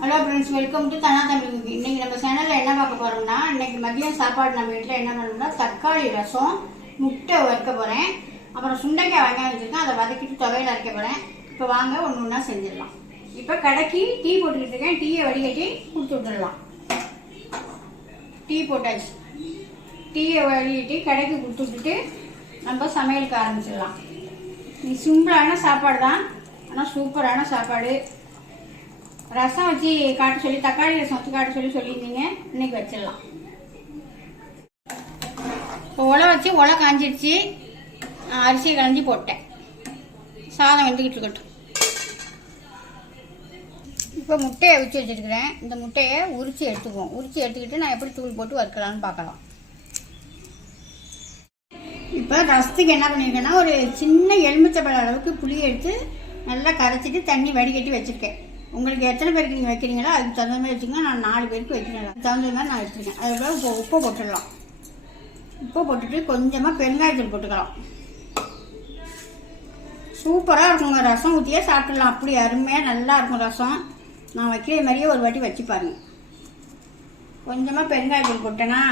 Hello friends welcome to Dhana Tamil cookie நம்ம சேனலில் என்ன பார்க்க போகிறோம்னா இன்னைக்கு மதியம் சாப்பாடு நம்ம வீட்டில் என்ன பண்ணணும்னா தக்காளி ரசம் முட்டை வறுக்க போகிறேன் அப்புறம் சுண்டைக்காய் வெங்காயம் வச்சுருக்கேன். அதை வதக்கிட்டு துவையில் அரைக்க போகிறேன் இப்போ வாங்க ஒன்று ஒன்றா செஞ்சிடலாம். இப்போ கடைக்கு டீ போட்டுக்கிட்டு இருக்கேன். டீயை வடிகட்டி கொடுத்து விட்டுடலாம். டீ போட்டாச்சு. டீயை வடிகட்டி கடைக்கு கொடுத்து விட்டுட்டு நம்ம சமையலுக்கு ஆரம்பிச்சிடலாம். இது சிம்பிளான சாப்பாடு தான் ஆனால் சூப்பரான சாப்பாடு. ரசம் வச்சு காட்ட சொல்லி தக்காளி ரசம் வச்சு காட்ட சொல்லி சொல்லியிருந்தீங்க. இன்னைக்கு வச்சிடலாம். இப்போ உலை வச்சு உலை காஞ்சிடுச்சு. அரிசியை களைஞ்சி போட்டேன். சாதம் வந்துக்கிட்டு இருக்கட்டும். இப்போ முட்டையை அவிச்சு வச்சுருக்கிறேன். இந்த முட்டையை உரிச்சு எடுத்துக்குவோம். உரிச்சு எடுத்துக்கிட்டு நான் எப்படி தூள் போட்டு வறுக்கலாம்னு பார்க்கலாம். இப்போ ரசத்துக்கு என்ன பண்ணியிருக்கேன்னா ஒரு சின்ன எலுமிச்சப்பழ அளவுக்கு புளி எடுத்து நல்லா கரைச்சிட்டு தண்ணி வடிகட்டி வச்சுருக்கேன். உங்களுக்கு எத்தனை பேருக்கு நீங்கள் வைக்கிறீங்களோ அதுக்கு தகுந்த மாதிரி வச்சுங்க நான் நாலு பேருக்கு வைக்கிறேன். அதுக்கு தகுந்த மாதிரி நான் வச்சுருக்கேன். அதுக்கப்புறம் இப்போ உப்பு போட்டுடலாம். உப்பு போட்டுட்டு கொஞ்சமாக பெருங்காயத்தூள் போட்டுக்கலாம். சூப்பராக இருக்குங்க. ரசம் ஊற்றியே சாப்பிட்லாம். அப்படி அருமையாக நல்லா இருக்கும் ரசம். நான் வைக்கிற மாதிரியே ஒரு வாட்டி வச்சு பாருங்க. கொஞ்சமாக பெருங்காயத்தூள் போட்டேன்னா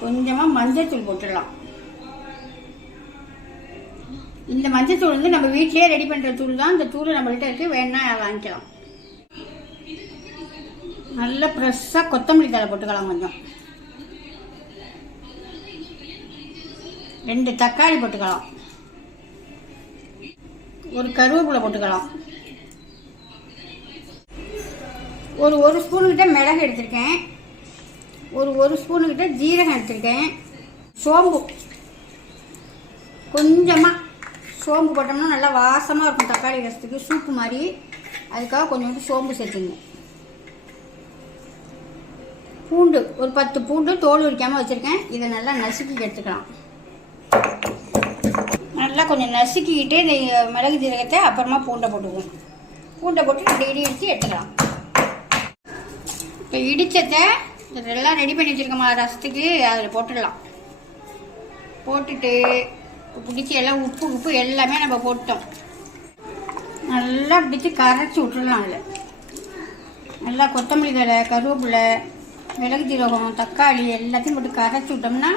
கொஞ்சமாக மஞ்சத்தூள் போட்டுடலாம். இந்த மஞ்சத்தூள் வந்து நம்ம வீட்லேயே ரெடி பண்ணுற தூள் தான். இந்த தூள் நம்மள்கிட்ட இருக்கு. வேணா வாங்கிக்கலாம். நல்லா ஃப்ரெஷ்ஷாக கொத்தமல்லி தழை போட்டுக்கலாம் கொஞ்சம். ரெண்டு தக்காளி போட்டுக்கலாம். ஒரு கருவேப்பிலை போட்டுக்கலாம். ஒரு ஒரு ஸ்பூனுக்கிட்ட மிளகு எடுத்திருக்கேன். ஒரு ஒரு ஸ்பூனுக்கிட்ட ஜீரகம் எடுத்திருக்கேன். சோம்பு. கொஞ்சமாக சோம்பு போட்டோம்னா நல்லா வாசமாக இருக்கும் தக்காளி ரசத்துக்கு சூப்பு மாதிரி. அதுக்காக கொஞ்சோண்டு சோம்பு சேர்த்துங்க. பூண்டு ஒரு பத்து பூண்டு தோல் உரிக்காமல் வச்சுருக்கேன். இதை நல்லா நசுக்கி எடுத்துக்கலாம். நல்லா கொஞ்சம் நசுக்கிக்கிட்டு இந்த மிளகு ஜீரகத்தை அப்புறமா பூண்டை போட்டுக்குவோம். பூண்டை போட்டு இப்படி இடி இடித்து எடுத்துக்கலாம். இப்போ இடித்ததை இதெல்லாம் ரெடி பண்ணி வச்சுருக்கோமா ரசத்துக்கு அதில் போட்டுடலாம். போட்டுட்டு பிடிச்சி எல்லாம் உப்பு உப்பு எல்லாமே நம்ம போட்டோம். நல்லா பிடிச்சி கரைச்சி விட்டுடலாம் அதில். நல்லா கொத்தமல்லி தழை கருவேப்பிலை மிளகு ஜீரகம் தக்காளி எல்லாத்தையும் போட்டு கரைச்சி விட்டோம்னா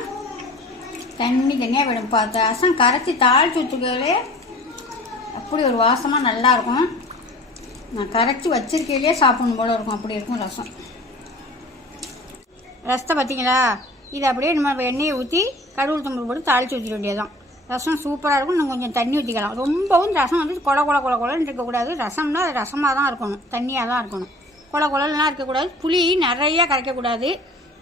தண்ணி தனியாக விடும் பார்த்து ரசம் கரைச்சி தாளிச்சு ஊற்றுக்கிறதுலே அப்படி ஒரு வாசமாக நல்லா இருக்கும். நான் கரைச்சி வச்சிருக்கையிலே சாப்பிடணும் போல இருக்கும். அப்படி இருக்கும் ரசம். ரசத்தை பார்த்தீங்களா இது அப்படியே நம்ம எண்ணெயை ஊற்றி கடவுள் தம்பல் போட்டு தாளிச்சு ஊற்றிட வேண்டியதுதான். ரசம் சூப்பராக இருக்கும். இன்னும் கொஞ்சம் தண்ணி ஊற்றிக்கலாம் ரொம்பவும் ரசம் வந்து கொல கொல கொல கொலன்னு இருக்கக்கூடாது. ரசம்னா அது ரசமாக தான் இருக்கணும். தண்ணியாக தான் இருக்கணும். கொல கொலலாம் இருக்கக்கூடாது. புளி நிறையா கரைக்கக்கூடாது.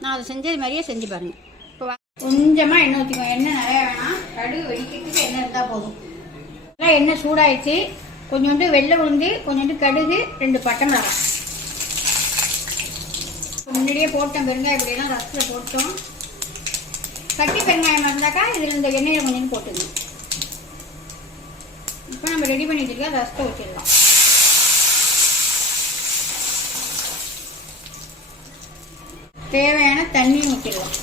நான் அதை செஞ்சது மாதிரியே செஞ்சு பாருங்கள் இப்போ கொஞ்சமாக எண்ணெய் ஊற்றிக்கோங்க எண்ணெய் நிறையா வேணாம். கடுகு வெடிக்கிறதுக்கு எண்ணெய் இருந்தால் போதும். நல்லா எண்ணெய் சூடாயிடுச்சு. கொஞ்சோண்டு வெள்ளை உளுந்து கொஞ்சோண்டு கடுகு ரெண்டு பட்டை மிளகாய். முன்னாடியே போட்டோம் பெருங்காயம் இப்படியெல்லாம் ரசத்தில் போட்டோம். கட்டி பெருங்காயம் இருந்தாக்கா இதில் இந்த எண்ணெயை கொஞ்சம் போட்டுங்க. இப்போ நம்ம ரெடி பண்ணி வச்சிருக்க ரசத்தை ஊற்றிடலாம் தேவையான தண்ணி ஊற்றிடலாம்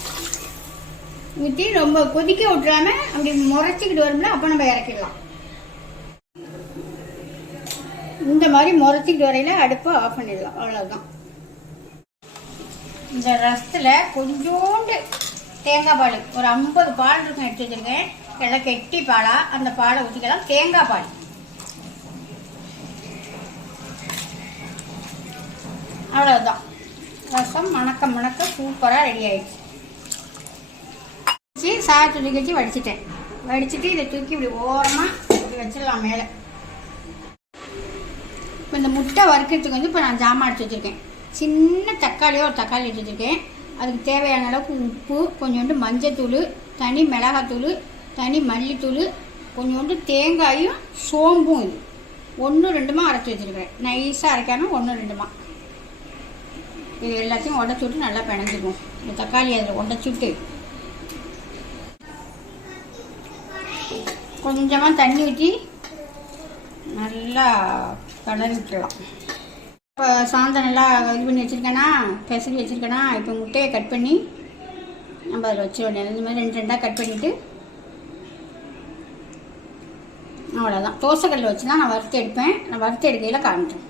ஊற்றி ரொம்ப கொதிக்க விட்டுறாம அப்படி முறைச்சிக்கிட்டு வரும்ல அப்போ நம்ம இறக்கிடலாம். இந்த மாதிரி முறைச்சிக்கிட்டு வரையில அடுப்பை ஆஃப் பண்ணிடலாம். அவ்வளோதான் இந்த ரசத்தில் கொஞ்சோண்டு தேங்காய் பால். ஒரு ஐம்பது பால் இருக்கும் எடுத்து வச்சுருக்கேன். எல்லாம் கெட்டி பாலாக அந்த பாலை ஊற்றிக்கலாம் தேங்காய் பால். அவ்வளோதான் ரசம் மணக்க மணக்க சூப்பராக ரெடி ஆயிடுச்சு. வச்சு சாதத்தை தூக்கி வச்சு வடிச்சிட்டேன். வடிச்சிட்டு இதை தூக்கி இப்படி ஓரமாக இப்படி வச்சிடலாம் மேலே. இப்போ இந்த முட்டை வறுக்கிறதுக்கு வந்து இப்போ நான் ஜாமான் எடுத்து வச்சுருக்கேன். சின்ன தக்காளியோ ஒரு தக்காளி எடுத்து வச்சுருக்கேன். அதுக்கு தேவையான அளவுக்கு உப்பு கொஞ்சோண்டு மஞ்சத்தூள் தனி மிளகாத்தூள் தனி மல்லித்தூள் கொஞ்சோண்டு தேங்காயும் சோம்பும் இது. ஒன்று ரெண்டுமா அரைச்சி வச்சுருக்கிறேன். நைஸாக அரைக்காமல் ஒன்று ரெண்டுமா. இது எல்லாத்தையும் உடச்சி விட்டு நல்லா பிணைஞ்சிக்கும். இந்த தக்காளி அதில் உடச்சி விட்டு கொஞ்சமாக தண்ணி ஊற்றி நல்லா கலரி விட்டுடலாம் இப்போ சாந்தம் நல்லா இது பண்ணி வச்சுருக்கேனா? பெசரி வச்சுருக்கேனா? இப்போ முட்டையை கட் பண்ணி நம்ம அதில் வச்சிட வேண்டியது. இந்த மாதிரி ரெண்டு ரெண்டாக கட் பண்ணிவிட்டு அவ்வளோதான் தோசைக்கல்லில் வச்சு தான் நான் வறுத்து எடுப்பேன். நான் வறுத்து எடுக்கையில் காமிட்டேன்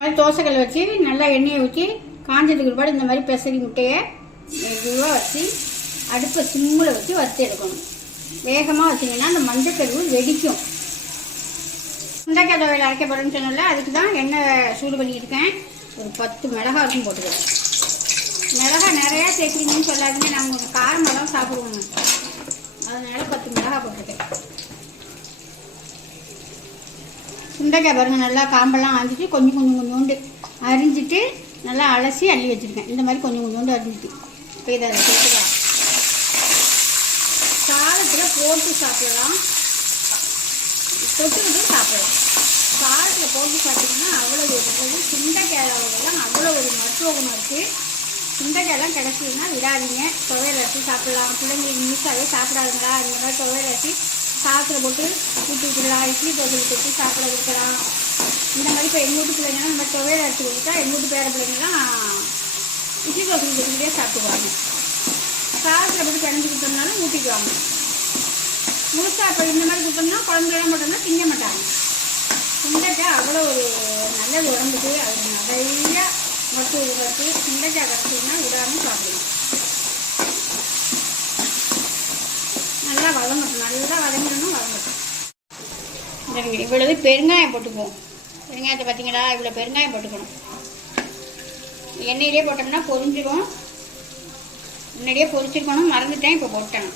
அது தோசைக்கல் வச்சு நல்லா எண்ணெயை ஊற்றி காஞ்சதுக்கு பிற்பாடு இந்த மாதிரி பெசரி முட்டையை மெதுவாக வச்சு அடுப்பை சிம்மில் வச்சு வறுத்து எடுக்கணும். வேகமாக வச்சிங்கன்னா அந்த மஞ்சக்கருவு வெடிக்கும். சுண்டைக்காய் அதை அரைக்க போகிறேன்னு சொன்னல அதுக்கு தான் எண்ணெய் சூடு பண்ணியிருக்கேன். ஒரு பத்து மிளகா இருக்கும் போட்டுக்கிறேன். மிளகா நிறையா சேர்க்குறீங்கன்னு சொல்லாதீங்க நாங்கள் காரம் காரமெல்லாம் சாப்பிடுவோங்க. அதனால பத்து மிளகா போட்டிருக்கேன். சுண்டைக்காய் பாருங்க நல்லா காம்பெல்லாம் ஆஞ்சிட்டு கொஞ்சம் கொஞ்சம் கொஞ்சோண்டு அரிஞ்சிட்டு நல்லா அலசி அள்ளி வச்சுருக்கேன். இந்த மாதிரி கொஞ்சம் கொஞ்சோண்டு அரிஞ்சிட்டு. இப்போ இதை சேர்த்துக்கலாம். சாதத்தில் போட்டு சாப்பிடலாம். தொட்டுக்கிட்டு சாப்பிடலாம் காரத்தில் போட்டு சாப்பிட்டிங்கன்னா அவ்வளோ ஒரு நல்லது சுண்டைக்காயெல்லாம் அவ்வளோ ஒரு மருத்துவ குணம் இருக்குது சுண்டைக்காயெல்லாம் கிடச்சிதுன்னா விடாதீங்க. துவையல் அரிசி சாப்பிடலாம். பிள்ளைங்களுக்கு முழுசாவே சாப்பிடாதுங்களா? இந்த மாதிரி துவையல் அரிசி சாத்தில் போட்டு ஊற்றி விட்டுடலாம் இட்லி தோசையில் கொட்டி சாப்பிட கொடுக்கலாம் இந்த மாதிரி இப்போ எங்கள் வீட்டு பிள்ளைங்கலாம் நம்ம துவையல் அரிசி கொடுத்தா எங்கள் வீட்டு பேர பிள்ளைங்கலாம் இட்லி தோசையில் கொட்டிக்கிட்டே சாப்பிடுவாங்க சாதத்தில் போட்டு பிணைஞ்சு கொடுத்தோம்னாலும் ஊற்றிக்குவாங்க முழுசாக இப்போ இந்த மாதிரி கொடுத்தோம்னா குழந்தைலாம் போட்டோம்னா திங்க மாட்டாங்க. சுண்டைக்காய் அவ்வளோ ஒரு நல்லது உடம்புக்கு. அது நிறைய மருத்துவ குணம் சுண்டைக்காய் கரைச்சிங்கன்னா விடாமல் சாப்பிடணும். நல்லா வதங்கட்டும். நல்லா வதங்கணும் வதங்கட்டும். இவ்வளவு பெருங்காயம் போட்டுக்குவோம். பெருங்காயத்தை பார்த்தீங்களா? இவ்வளோ பெருங்காயம் போட்டுக்கணும். எண்ணெயிலே போட்டோம்னா பொரிஞ்சிடும் முன்னாடியே பொரிச்சிருக்கணும். மறந்துட்டேன் இப்போ போட்டேன்.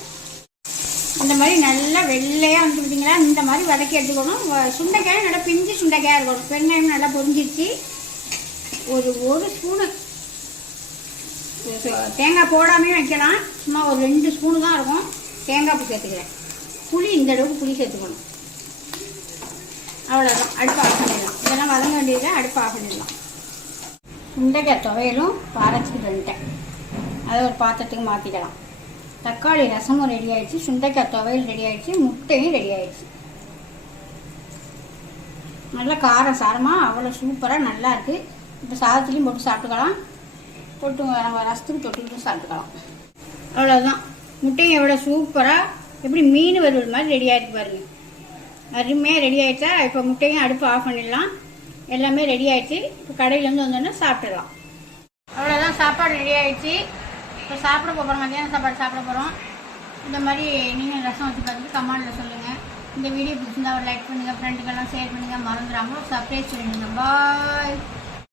இந்த மாதிரி நல்லா வெள்ளையாக வந்து பார்த்தீங்களா இந்த மாதிரி வதக்கி எடுத்துக்கணும் வ- சுண்டைக்காய் நல்லா பிஞ்சு சுண்டைக்காயாக இருக்கணும் வெங்காயம் நல்லா பொரிஞ்சிருச்சு. ஒரு ஒரு ஸ்பூனு. தேங்காய் போடாமே வைக்கலாம். சும்மா ஒரு ரெண்டு ஸ்பூனு தான் இருக்கும். தேங்காய் பூ சேர்த்துக்கிறேன். புளி இந்த அளவுக்கு புளி சேர்த்துக்கணும். அவ்வளோதான் அடுப்பு ஆஃப் பண்ணிடலாம். இதெல்லாம் வதங்க வேண்டியது அடுப்பு ஆஃப் பண்ணிடலாம். சுண்டைக்காய் துவையலும் பாரச்சுட்டு வந்துட்டேன் அதை ஒரு பாத்திரத்துக்கு மாற்றிக்கலாம் தக்காளி ரசமும் ரெடி ஆயிடுச்சு. சுண்டைக்காய் துவையல் ரெடி ஆயிடுச்சு. முட்டையும் ரெடி ஆயிடுச்சு. நல்லா காரம் சாரமாக அவ்வளோ சூப்பராக நல்லா இருக்குது இப்போ சாதத்துலேயும் போட்டு சாப்பிட்டுக்கலாம். போட்டு நம்ம ரசத்துக்கு தொட்டுக்கிட்டு சாப்பிட்டுக்கலாம். அவ்வளோதான் முட்டையும் எவ்வளோ சூப்பராக எப்படி மீன் வறுவல் மாதிரி ரெடி ஆகிட்டு பாருங்க. அருமையாக ரெடி ஆகிடுச்சா இப்போ முட்டையும் அடுப்பு ஆஃப் பண்ணிடலாம். எல்லாமே ரெடி ஆகிடுச்சு இப்போ கடையிலேருந்து வந்தோன்னே சாப்பிட்டுடலாம். அவ்வளோதான் சாப்பாடு ரெடி ஆகிடுச்சு இப்போ சாப்பிட போகிறோம் மத்தியானம் சாப்பாடு சாப்பிட போகிறோம் இந்த மாதிரி நீங்கள் ரசம் வச்சு பார்த்துட்டு கமெண்டில் சொல்லுங்கள் இந்த வீடியோ பிடிச்சிருந்தா ஒரு லைக் பண்ணுங்கள் ஃப்ரெண்டுக்கெல்லாம் ஷேர் பண்ணுங்கள் மறந்துடாமல் சர்ப்ரைஸ் பண்ணிடுங்க பாய்